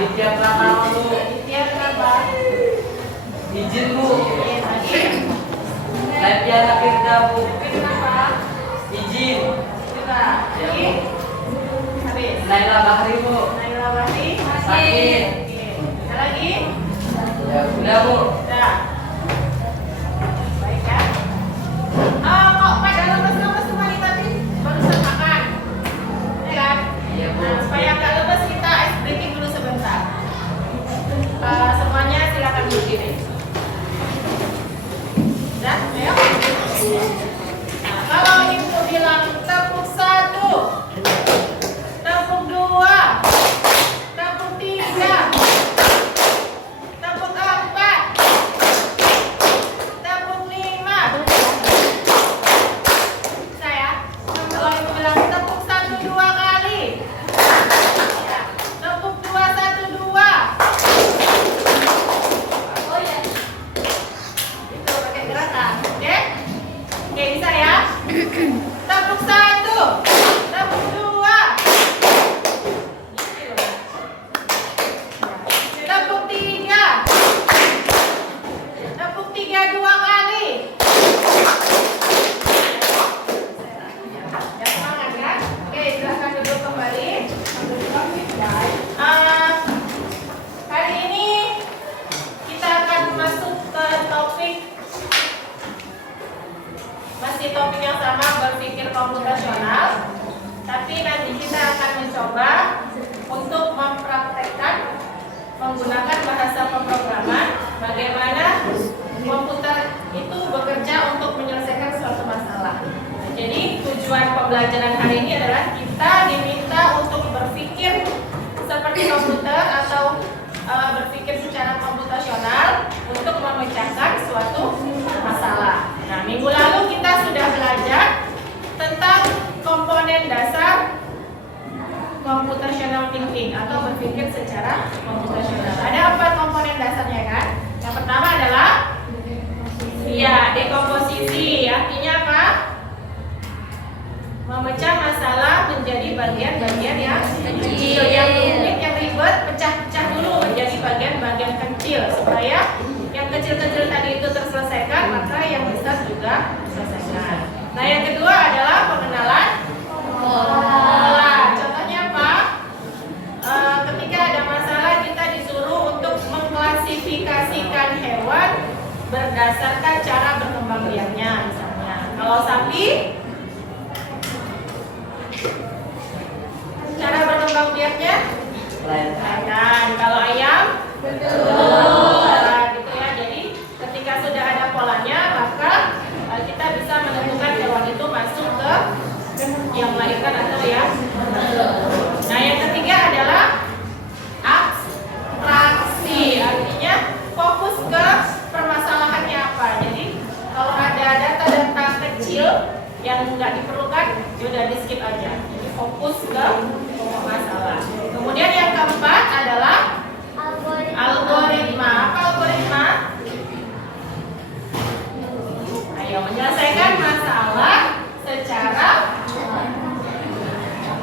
Aditya Pratama Bu. Aditya berapa? Izin Bu. Lagi. Latihan Firda Bu. Berapa? Izin. Juga. Lagi. Habis. Naila Bahri Bu. Naila Bahri. Sakit. Oke. Ada lagi? Ya udah Bu. Udah. Baik ya. Kok pada lemes-lemes semua nih tadi? Barusan makan. Ya kan? Iya Bu. Nah, supaya nggak lemes kita ice breaking dulu sebentar. Semuanya silakan berdiri. Udah, ayo. Nah, kalau ibu bilang tepuk 1, tepuk 2, tepuk 3, tepuk 4, tepuk 5. Saya, kalau ibu bilang tepuk 1 2 kali. Ya, tepuk 2 1 2. Oh ya. Itu pakai gerakan, oke? Oke, bisa ya? Tepuk 1, tepuk 2. Tepuk 3. Tepuk 3 2 kali. Ya, semangat ya. Oke, silakan duduk kembali. Hari ini kita akan masuk ke topik, masih topik yang sama, berpikir komputasional. Tapi nanti kita akan mencoba untuk mempraktekkan menggunakan bahasa pemrograman bagaimana komputer itu bekerja untuk menyelesaikan suatu masalah. Jadi tujuan pembelajaran hari ini adalah kita diminta untuk berpikir seperti komputer atau berpikir secara komputasional untuk memecahkan suatu masalah. Nah, minggu lalu kita sudah belajar tentang komponen dasar computational thinking atau berpikir secara komputasional. Ada 4 komponen dasarnya kan? Yang pertama adalah dekomposisi. Artinya apa? Memecah masalah menjadi bagian-bagian yang kecil, yang rumit, yang ribet, pecah-pecah dulu menjadi bagian-bagian kecil supaya yang kecil-kecil tadi itu terselesaikan, maka yang besar juga terselesaikan. Nah, yang kedua adalah pengenalan pola. Contohnya apa? Ketika ada masalah kita disuruh untuk mengklasifikasikan hewan berdasarkan cara berkembang biaknya, misalnya. Kalau sapi, cara berkembang biaknya lain. Kalau ayam, gitu ya. Jadi ketika sudah ada polanya, maka kita bisa menentukan hewan itu masuk ke yang melahirkan atau yang belum. Nah, yang ketiga adalah abstraksi. Artinya fokus ke permasalahannya apa. Jadi kalau ada data-data kecil yang nggak diperlukan, sudah di skip aja. Jadi fokus ke pokok masalah. Kemudian yang keempat adalah algoritma. Apa algoritma? Ayo, menyelesaikan masalah secara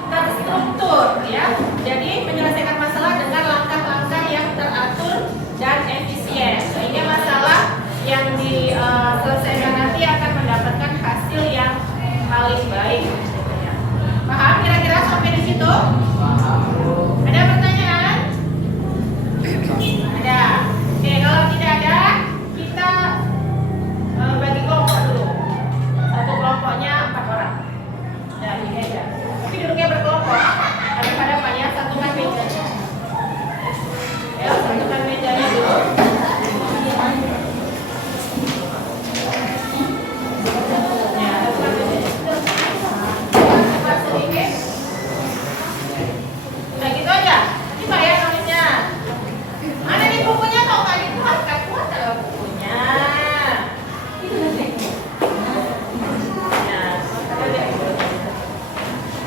terstruktur ya. Jadi menyelesaikan masalah dengan langkah-langkah yang teratur dan efisien sehingga masalah yang diselesaikan nanti akan mendapatkan hasil yang paling baik. Paham kira-kira sampai di situ? Ada pertanyaan? Ada. Oke, kalau tidak ada, kita bagi kelompok dulu. Satu kelompoknya 4 orang. Nah, ini aja. Tapi duduknya berkelompok. Ada banyak, satukan mejanya. Ya, satukan mejanya dulu. Ya, satukan mejanya. Cepat sedikit. Udah gitu aja. Nanti bayar nulisnya. Mana nih bukunya? Kalau nggak dikuat, nggak kuat ada bukunya.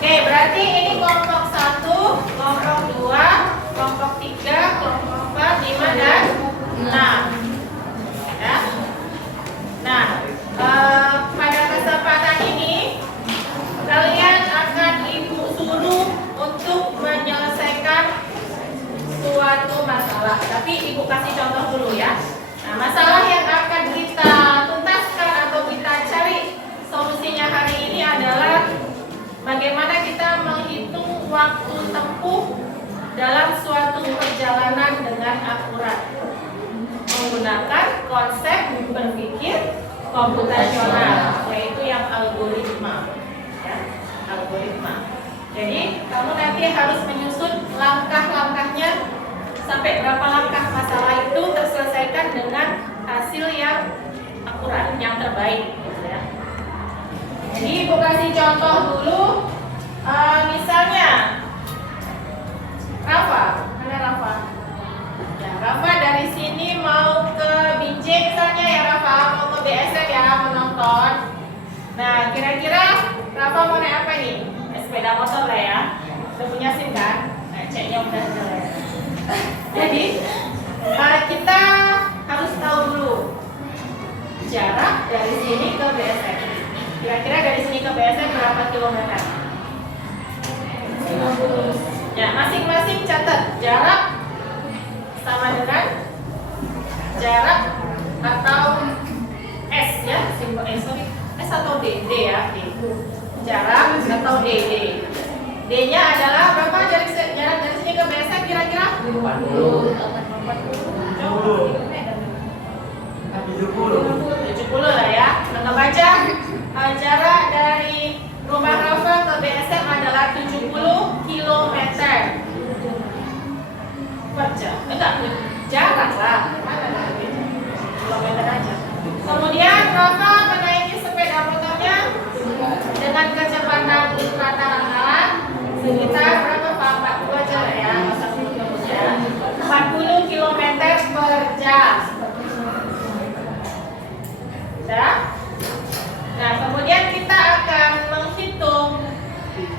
Oke, berarti ini kelompok 1, kelompok 2, kelompok 3, kelompok 4, 5, dan 6. Ya. Nah, pada kesempatan ini kalian akan ibu suruh untuk menyelesaikan suatu Ibu kasih contoh dulu ya. Nah, masalah yang akan kita tuntaskan atau kita cari solusinya hari ini adalah bagaimana kita menghitung waktu tempuh dalam suatu perjalanan dengan akurat menggunakan konsep berpikir komputasional, yaitu yang algoritma. Ya, algoritma. Jadi kamu nanti harus menyusun langkah-langkahnya sampai berapa langkah masalah itu terselesaikan dengan hasil yang akurat, yang terbaik, gitu ya. Jadi Ibu kasih contoh dulu, misalnya Rafa, mana Rafa? Ya, Rafa dari sini mau ke Binjai misalnya ya Rafa, mau ke BSF ya menonton. Nah, kira-kira Rafa mau naik apa nih? Sepeda motor lah ya. Udah punya SIM kan? Nah, ceknya udah jelas. Jadi kita harus tahu dulu jarak dari sini ke BSF. Kira-kira dari sini ke BSF berapa kilometer? 50. Ya, masing-masing catat jarak sama dengan jarak atau S ya, simbol S atau D ya, D. Jarak atau D. D-nya adalah berapa jarak dari sini ke BSF kira-kira? 40. 70 lah ya. Anggap aja jarak dari rumah Rafa ke BSF adalah 70 km per jam. Enggak, jarak lah. Mana lagi? Kilometer aja. Kemudian Rafa menaiki sepeda motornya dengan kecepatan rata-rata sekitar berapa Pak? 40 aja lah ya, 40 km per jam. Ya. Nah, kemudian kita akan menghitung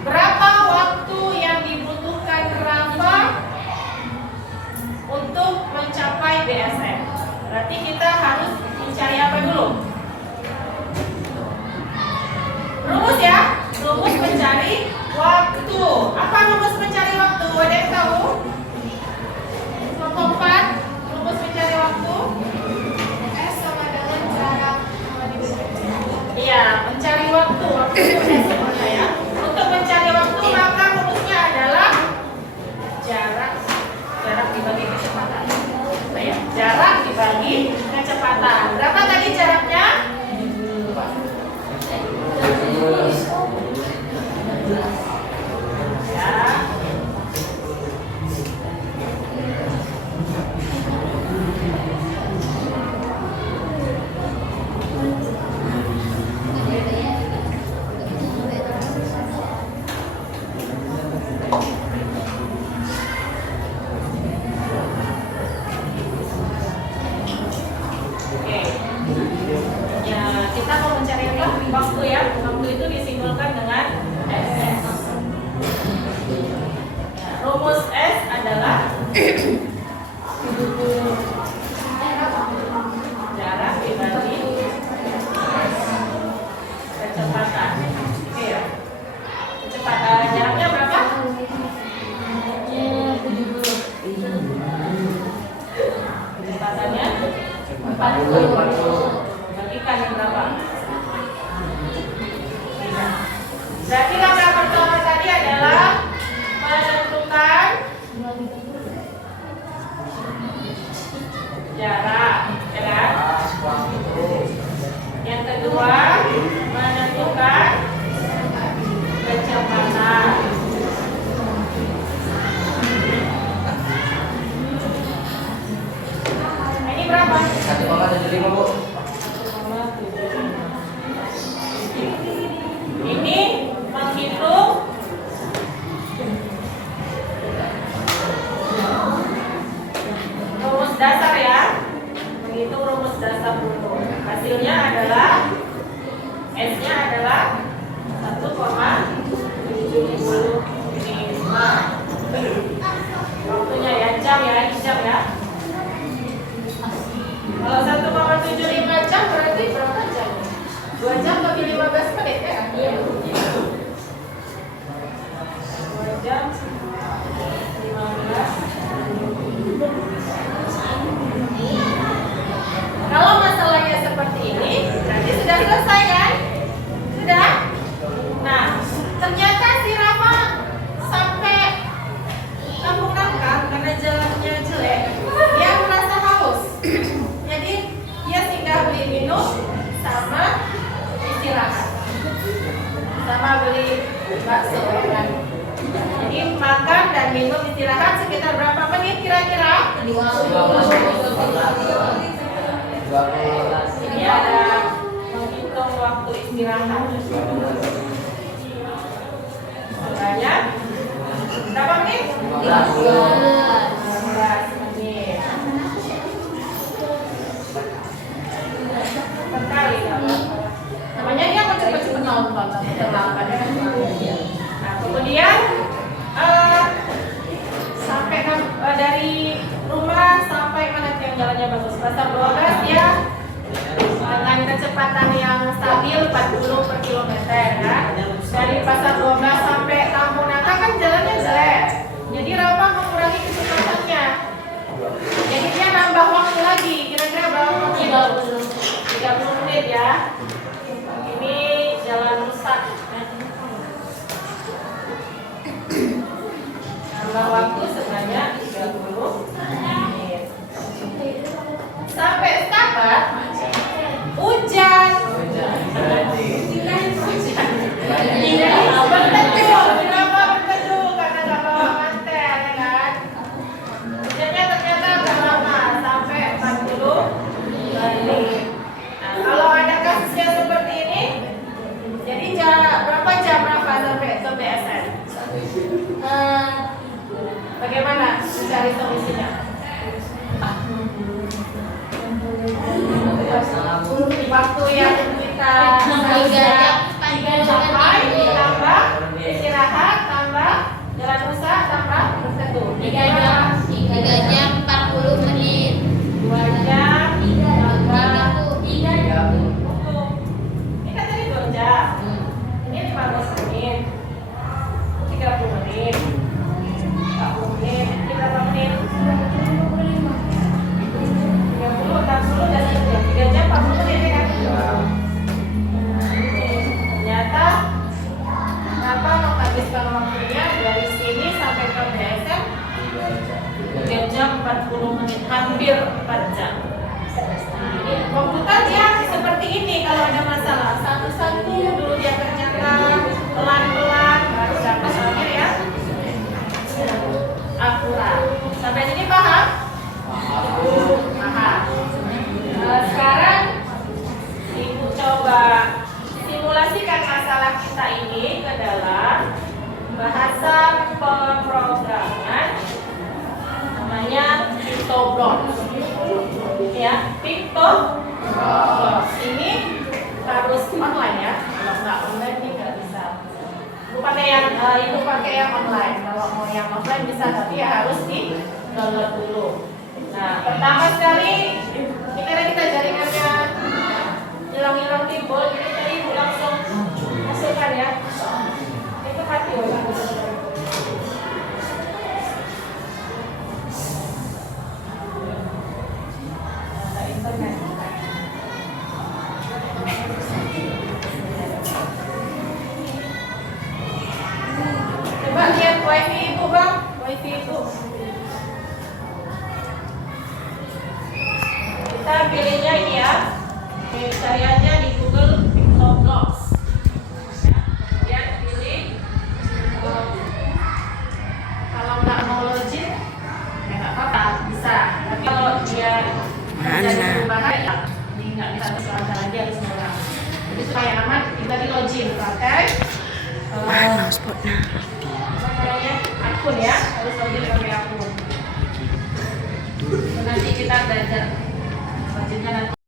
berapa waktu yang dibutuhkan Rafa untuk mencapai BSF. Berarti kita harus mencari apa dulu? Rumus ya, rumus mencari waktu. Apa rumus mencari waktu? Ada yang tahu? Kelompok 4, rumus mencari waktu. S sama dengan jarak. Iya, mencari waktu. Waktu itu S ya. Untuk mencari waktu maka rumusnya adalah jarak dibagi kecepatan. Nah, ya, jarak dibagi kecepatan. Berapa tadi jaraknya? Ya. Oke. Ya, kita mau mencari apa? Waktu ya. Waktu itu disimbolkan dengan S. Ya, rumus S adalah jarak dibagi kecepatan. Oke ya. Kecepatan jaraknya berapa? 70. Kecepatannya 40. Bagikan berapa? Berarti langkah pertama tadi adalah menentukan jarak, ya kan? Yang kedua, menentukan kecepatan. Ini berapa? 1,75 Bu. Ini menghitung rumus dasar ya. sama-sama beli bakso ya kan. Jadi makan dan minum istirahat sekitar berapa menit kira-kira? 20. Ini ada menghitung waktu istirahat. Sebanyak berapa menit? 15 menit. Sekali namanya dia mau cepet-cepet nonton tapi terlambat ya kan. Nah kemudian sampai dari rumah sampai mana yang jalannya bagus pasar 12 ya dengan kecepatan yang stabil 40 per kilometer ya. Dari pasar 12 sampai Kampung Naka kan jalannya jelek, jadi Rafa mengurangi kecepatannya, jadi dia nambah waktu lagi kira-kira berapa menit? 30 menit ya. Ini jalan rusak. Nambah waktu sebanyak 30 menit. Sampai Starbucks hujan. Kenapa berteduh? Karena nggak bawa mantel ya kan. Hujannya ternyata agak lama sampai 40 menit. Nah, kalau ada kasusnya seperti ini, jadi berapa jam Rafa sampai ke BSN? Bagaimana mencari solusinya? Waktu yang kita sampai tambah istirahat, tambah jalan rusak, tambah berteduh. 3 jam 40 menit. 2 jam, tambah 30. ini kan tadi 2 jam. Ini 15 menit, 30 menit, 40 menit, ini berapa menit? 30, 40, dan 3 jam 40 menit ya kan? Ternyata kenapa menghabiskan waktunya dari sini sampai ke BSM 3 jam 40 menit, hampir 4 jam. Komputer dia seperti ini kalau ada masalah, satu-satu dulu dia kerjakan, pelan-pelan, baru dapat hasilnya ya akurat. Sampai sini paham? Paham. Sekarang Ibu coba simulasikan masalah kita ini ke dalam bahasa pemrograman namanya Pictoblox ya. Pictoblox ini harus online ya, kalau nggak online ini nggak bisa. Ibu pakai yang online, kalau mau yang offline bisa, tapi ya harus di download dulu. Nah pertama sekali ini karena kita jaringannya hilang-hilang timbul, jadi tadi Ibu langsung masukkan ya. Itu hati internet. Coba lihat wifi Ibu bang, wifi Ibu. Kita pilihnya ini ya. Oke, cari aja di Google Pictoblox. Ya, kemudian pilih. Kalau nggak mau login, ya nggak apa-apa, bisa. Tapi kalau dia terjadi perubahan, ya ini nggak bisa terselesaikan lagi, harus ngulang. Jadi supaya aman, kita di login pakai namanya akun ya, harus login pakai akun. Nanti kita belajar selanjutnya nanti.